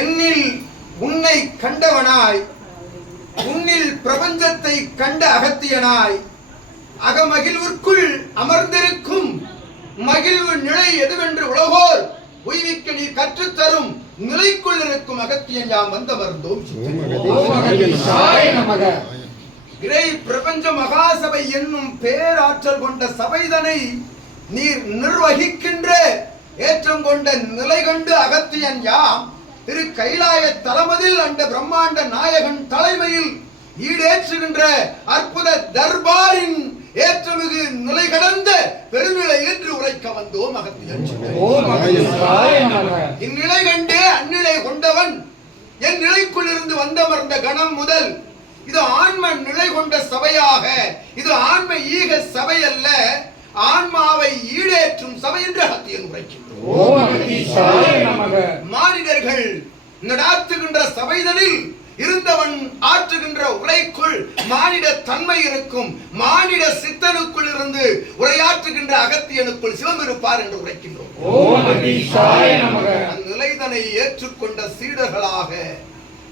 என்னில் உன்னை கண்டவனாய் உன்னில் பிரபஞ்சத்தை கண்ட அகத்தியனாய் அகமகிழ்விற்குள் அமர்ந்திருக்கும் மகிழ்வு நிலை எதுவென்று உலகோர் உய்விக்க நீ கற்றுத்தரும் நிலைக்குள் இருக்கும் அகத்தியன் யாம் வந்தமர்ந்தோம். இறை பிரபஞ்ச மகாசபை என்னும் பேராற்றல் கொண்ட சபைதனை நீர் நிர்வகிக்கின்ற ஏற்றம் கொண்ட நிலை கண்டு அகத்தியன் யாம் திரு கைலாய தலமதில் அந்த பிரம்மாண்ட நாயகன் தலைமையில் ஈடேற்றுகின்ற அற்புத தர்பாரின் ஏற்றமிகு நிலை கடந்த பெருநிலை என்று உரைக்க வந்தோம் அகத்தியன். இந்நிலை கண்டே அந்நிலை கொண்டவன் என் நிலைக்குள் இருந்து வந்தமர்ந்த கணம் முதல் இது ஆன்ம நிலை கொண்ட சபையாக, இது ஆன்ம ஈக சபை அல்ல, ஆன்மாவை ஈடேற்றும் சபை என்று அகத்தியன் உரைக்கின்றோம். மானிடர்கள் நடாத்துகின்ற சபைதனில் இருந்தவன் ஆற்றுகின்ற உரைக்குள் மானிட தன்மை இருக்கும். மானிட சித்தனுக்குள் இருந்து உரையாற்றுகின்ற அகத்தியனுக்குள் சிவம் இருப்பார் என்று உரைக்கின்றோம். அந்நிலைதனை ஏற்றுக்கொண்ட சீடர்களாக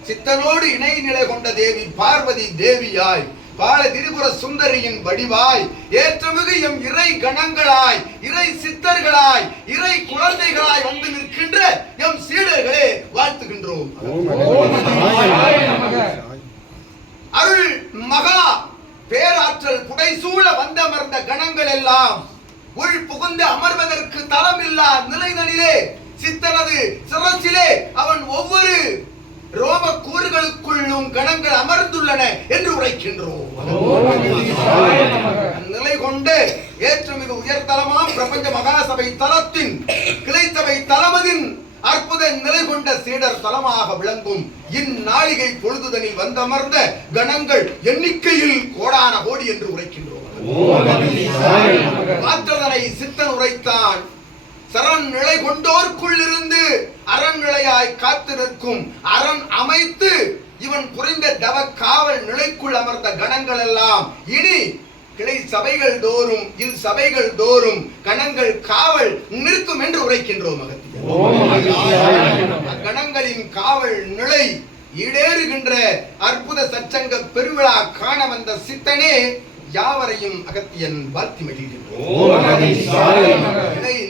சித்தனோடு இணை நிலை கொண்ட தேவி பார்வதி தேவியாய் பால திரிபுர சுந்தரியின் வடிவாய் ஏற்றமிகு எம் இறை கணங்களாய் இறை சித்தர்களாய் இறை குழந்தைகளாய் வந்து நிற்கின்ற எம் சீடர்களே வாழ்த்துகின்றோம். அருள் மகா பேராற்றல் புடைசூழ வந்தமர்ந்த கணங்கள் எல்லாம் உள் புகுந்து அமர்வதற்கு தளம் இல்லா நிலைதனிலே சித்தனது சிரசிலே அவன் ஒவ்வொரு ரோம கூறுகளுக்குள்ளும் கணங்கள் அமர்ந்துள்ளன என்று உரைக்கின்றோம். நிலை கொண்டு ஏற்றுமிகு உயர்தலமாம் பிரபஞ்ச மகாசபை தலத்தின் கிளைத்தவை தலமதின் அற்புத நிலை கொண்ட சீடர் தலமாக விளங்கும் இந்நாளிகை பொழுதுதனில் வந்தமர்ந்த கணங்கள் எண்ணிக்கையில் கோடான கோடி என்று உரைக்கின்றோம். மாற்றதனை சித்தன் உரைத்தான். சரண் நிலை கொண்டோர்க்குள் இருந்து அரண் நிலையாய் காத்து நிற்கும் அரண் அமைத்து இவன் புரிந்த தவ காவல் நிலைக்குள் அமர்ந்த கணங்கள் எல்லாம் இனி கிளை சபைகள் தோறும் இல் சபைகள் தோறும் கணங்கள் காவல் நிற்கும் என்று உரைக்கின்றோம். கணங்களின் காவல் நிலை ஈடேறுகின்ற அற்புத சச்சங்க பெருவிழா காண வந்த சித்தனே யாவரையும் அகத்தியன் வாழ்த்தி மகிழ்கின்றோம்.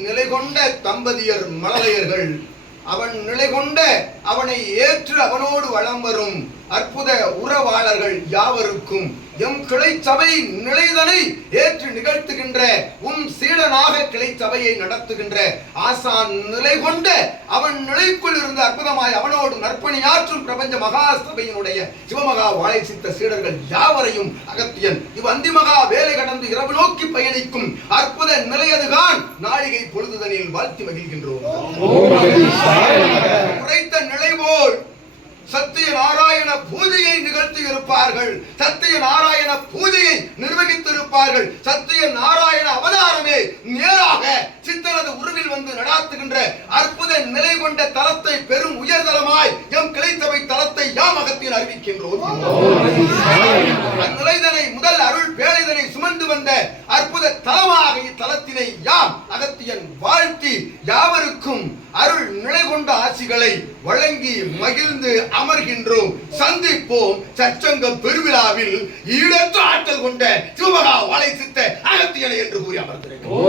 நிலை கொண்ட தம்பதியர் மழலையர்கள் அவன் நிலை கொண்ட அவனை ஏற்று அவனோடு வளம் வரும் அற்புத உறவாளர்கள் யாவருக்கும் எம் கிளை சபை நிலைதனை ஏற்று நிகழ்த்துகின்ற சீடனாக கிளை சபையை நடத்துகின்ற ஆசான் நிலை கொண்ட அவன் நிலைக்குள் இருந்து அற்புதமாய் அவனோடு நற்பணியாற்றும் பிரபஞ்ச மகா சபையினுடைய சிவமகா வாழை சித்த சீடர்கள் யாவரையும் அகத்தியன் இவ் அந்திமகா வேலை கடந்து இரவு நோக்கி பயணிக்கும் அற்புத நிலையதுதான் நாளிகை பொழுதுதனில் வாழ்த்தி மகிழ்கின்றோம். உரைத்த நிலை போல் சத்திய நாராயண பூஜையை நிகழ்த்தி இருப்பார்கள். சத்திய நாராயண பூஜையை நிர்வகித்திருப்பார்கள். சத்திய நாராயண அவதாரமே நேராக சித்தனது உருவில் வந்து நடாத்துகின்ற அற்புத நிலை கொண்ட தலத்தை பெரும் உயர்தலமாய் எம் கிளைத்தவை தலத்தை யாம் அகத்தியன் அறிவிக்கின்றோம். அந்நிலைதனை முதல் அருள் பேழைதனை சுமந்து வந்த அற்புத தலமாக இத்தலத்தினை யாம் அகத்தியன் வாழ்த்தி யாவருக்கும் அருள் நிலை கொண்ட ஆட்சிகளை வழங்கி மகிழ்ந்து அமர்கின்றோம். சந்திப்போம் சச்சங்க பெருவிழாவில் ஈடற்ற ஆற்றல் கொண்ட சிவமகா வாழை சித்த அகத்தியனை என்று கூறி அமர்ந்திருக்கிறோம்.